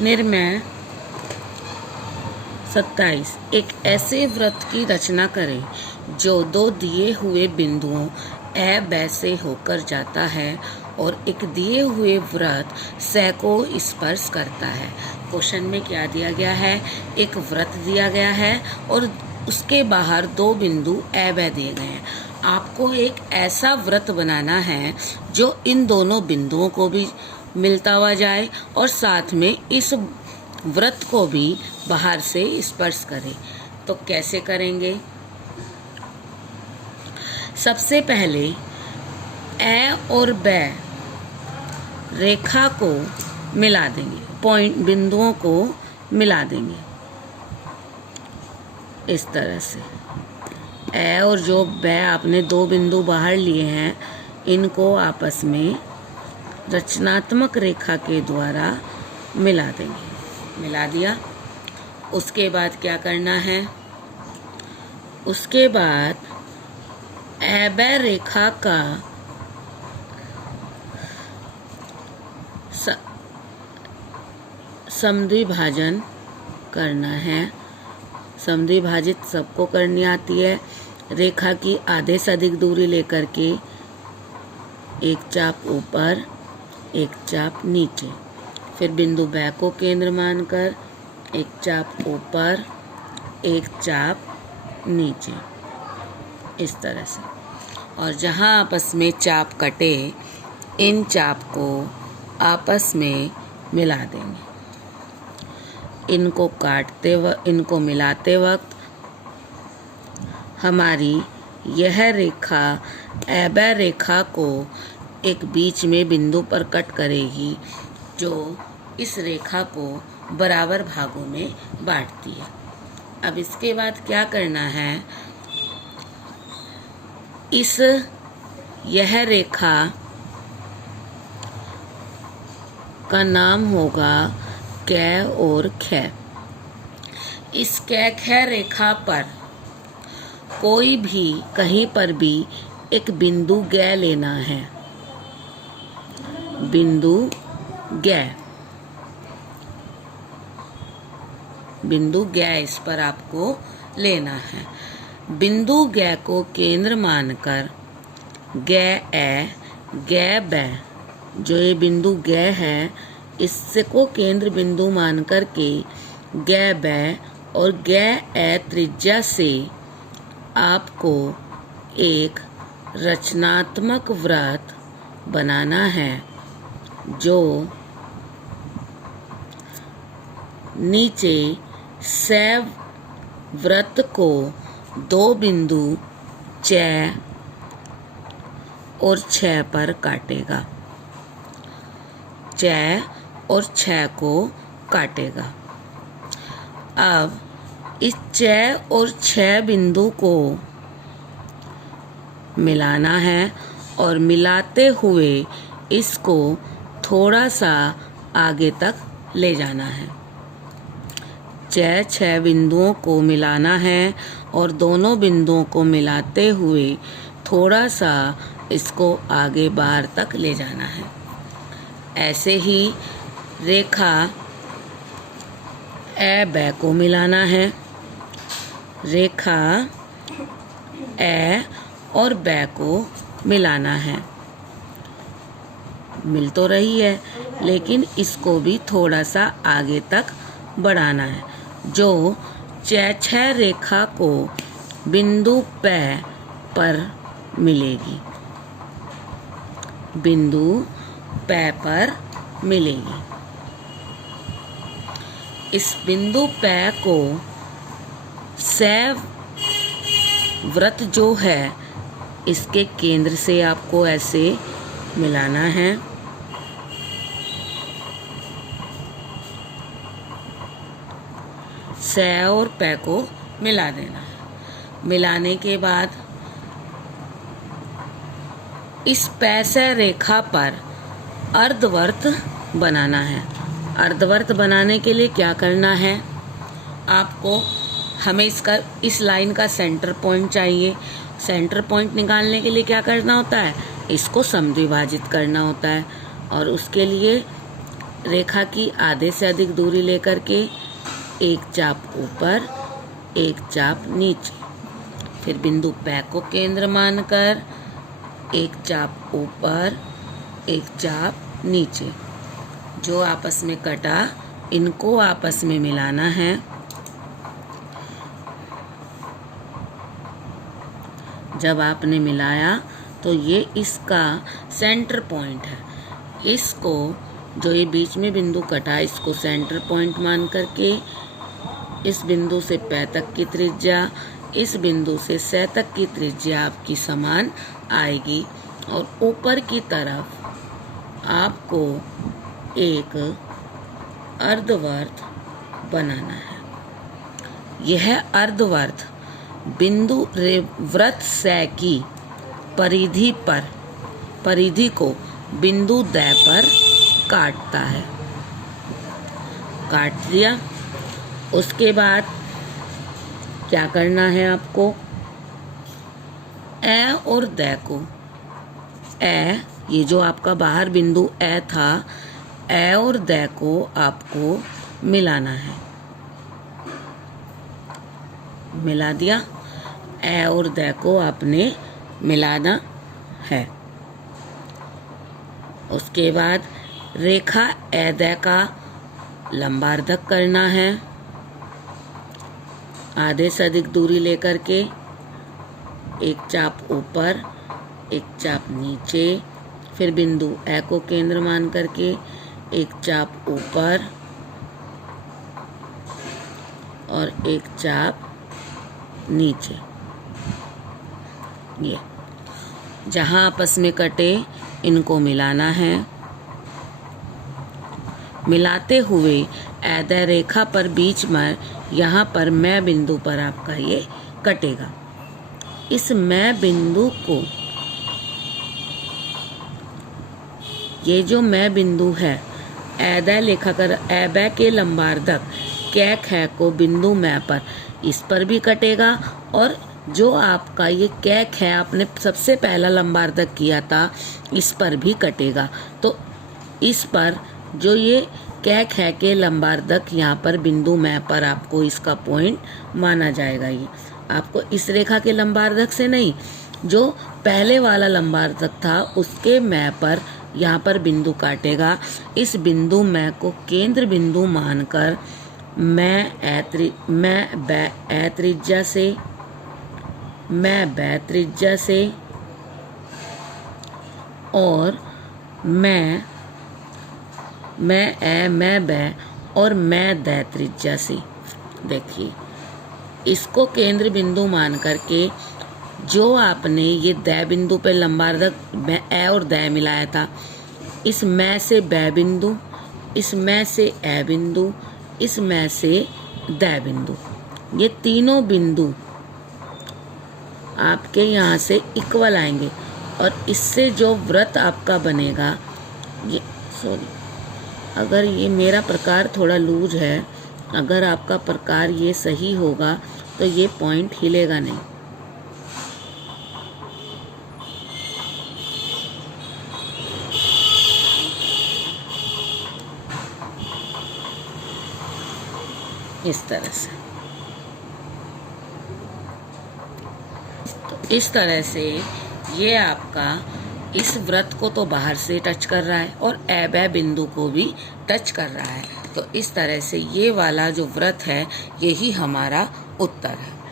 निर्णय 27। एक ऐसे वृत्त की रचना करें जो दो दिए हुए बिंदुओं ए ब से होकर जाता है और एक दिए हुए वृत्त स को स्पर्श करता है। क्वेश्चन में क्या दिया गया है? एक वृत्त दिया गया है और उसके बाहर दो बिंदु ए ब दिए गए हैं। आपको एक ऐसा वृत्त बनाना है जो इन दोनों बिंदुओं को भी मिलता हुआ जाए और साथ में इस वृत्त को भी बाहर से स्पर्श करे। तो कैसे करेंगे? सबसे पहले ए और ब रेखा को मिला देंगे, पॉइंट बिंदुओं को मिला देंगे इस तरह से। ए और जो ब आपने दो बिंदु बाहर लिए हैं, इनको आपस में रचनात्मक रेखा के द्वारा मिला देंगे। मिला दिया। उसके बाद क्या करना है? उसके बाद ए ब रेखा का समद्विभाजन करना है। समद्विभाजित सबको करनी आती है। रेखा की आधे से अधिक दूरी लेकर के एक चाप ऊपर, एक चाप नीचे, फिर बिंदु ब को केंद्र मानकर एक चाप ऊपर, एक चाप नीचे, इस तरह से। और जहां आपस में चाप कटे, इन चाप को आपस में मिला देंगे। इनको मिलाते वक्त हमारी यह रेखा ए ब रेखा को एक बीच में बिंदु पर कट करेगी जो इस रेखा को बराबर भागों में बांटती है। अब इसके बाद क्या करना है? यह रेखा का नाम होगा क और ख। इस क ख रेखा पर कोई भी कहीं पर भी एक बिंदु ग लेना है। बिंदु ग इस पर आपको लेना है। बिंदु ग को केंद्र मानकर ग ए ग ब, जो ये बिंदु ग है, इससे को केंद्र बिंदु मानकर के ग ब और ग ए त्रिज्या से आपको एक रचनात्मक वृत्त बनाना है जो नीचे स वृत्त को दो बिंदु च और छ पर काटेगा। च और छ को काटेगा। अब इस च और छ बिंदु को मिलाना है और मिलाते हुए इसको थोड़ा सा आगे तक ले जाना है। छ बिंदुओं को मिलाना है और दोनों बिंदुओं को मिलाते हुए थोड़ा सा इसको आगे बाहर तक ले जाना है। ऐसे ही रेखा ए ब को मिलाना है। रेखा ए और ब को मिलाना है। मिल तो रही है, लेकिन इसको भी थोड़ा सा आगे तक बढ़ाना है, जो छ रेखा को बिंदु प पर मिलेगी। बिंदु प पर मिलेगी। इस बिंदु प को स वृत्त जो है, इसके केंद्र से आपको ऐसे मिलाना है। स और प को मिला देना है। मिलाने के बाद इस प से रेखा पर अर्धवृत्त बनाना है। अर्धवृत्त बनाने के लिए क्या करना है? आपको हमें इस लाइन का सेंटर पॉइंट चाहिए। सेंटर पॉइंट निकालने के लिए क्या करना होता है? इसको समद्विभाजित करना होता है। और उसके लिए रेखा की आधे से अधिक दूरी लेकर के एक चाप ऊपर, एक चाप नीचे, फिर बिंदु P को केंद्र मानकर एक चाप ऊपर, एक चाप नीचे, जो आपस में कटा इनको आपस में मिलाना है। जब आपने मिलाया तो ये इसका सेंटर पॉइंट है। इसको जो ये बीच में बिंदु कटा इसको सेंटर पॉइंट मान करके इस बिंदु से P तक की त्रिज्या, इस बिंदु से S तक की त्रिज्या आपकी समान आएगी और ऊपर की तरफ आपको एक अर्धवर्त बनाना है। यह अर्धवर्त बिंदु वृत्त S की परिधि को बिंदु D पर काटता है। काट दिया। उसके बाद क्या करना है आपको, ए और द को, ये जो आपका बाहर बिंदु ए था, ए और द को आपको मिलाना है। मिला दिया। ए और द को आपने मिलाना है। उसके बाद रेखा ए द का लंबार्धक करना है। आधे से अधिक दूरी लेकर के एक चाप ऊपर, एक चाप नीचे, फिर बिंदु ए को केंद्र मान करके एक चाप ऊपर और एक चाप नीचे। ये जहां आपस में कटे इनको मिलाना है। मिलाते हुए ऐदय रेखा पर बीच में यहाँ पर मैं बिंदु पर आपका ये कटेगा। इस मैं बिंदु को, ये जो मैं बिंदु है, ऐदय लेखा कर ऐबै के लंबार्धक कै ख को बिंदु मैं पर, इस पर भी कटेगा और जो आपका ये कै ख आपने सबसे पहला लंबार्धक किया था इस पर भी कटेगा। तो इस पर जो ये कै ख के लंबार्धक यहाँ पर बिंदु मैं पर आपको इसका पॉइंट माना जाएगा। ये आपको इस रेखा के लंबार्धक से नहीं, जो पहले वाला लंबार्धक था उसके मैं पर यहाँ पर बिंदु काटेगा। इस बिंदु मैं को केंद्र बिंदु मानकर मैं बै त्रिज्या से, मैं बै त्रिज्या से और मैं बै और मैं दै त्रिज्या से, देखिए इसको केंद्र बिंदु मान करके जो आपने ये दै बिंदु पे लंबार्धक ए और दै मिलाया था, इस मैं से बै बिंदु, इस मैं से ए बिंदु, इस मैं से दै बिंदु, ये तीनों बिंदु आपके यहाँ से इक्वल आएंगे और इससे जो वृत्त आपका बनेगा, ये अगर ये मेरा प्रकार थोड़ा लूज है, अगर आपका प्रकार ये सही होगा तो ये पॉइंट हिलेगा नहीं। इस तरह से, तो इस तरह से ये आपका इस वृत्त को तो बाहर से टच कर रहा है और ऐबै बिंदु को भी टच कर रहा है। तो इस तरह से ये वाला जो वृत्त है यही हमारा उत्तर है।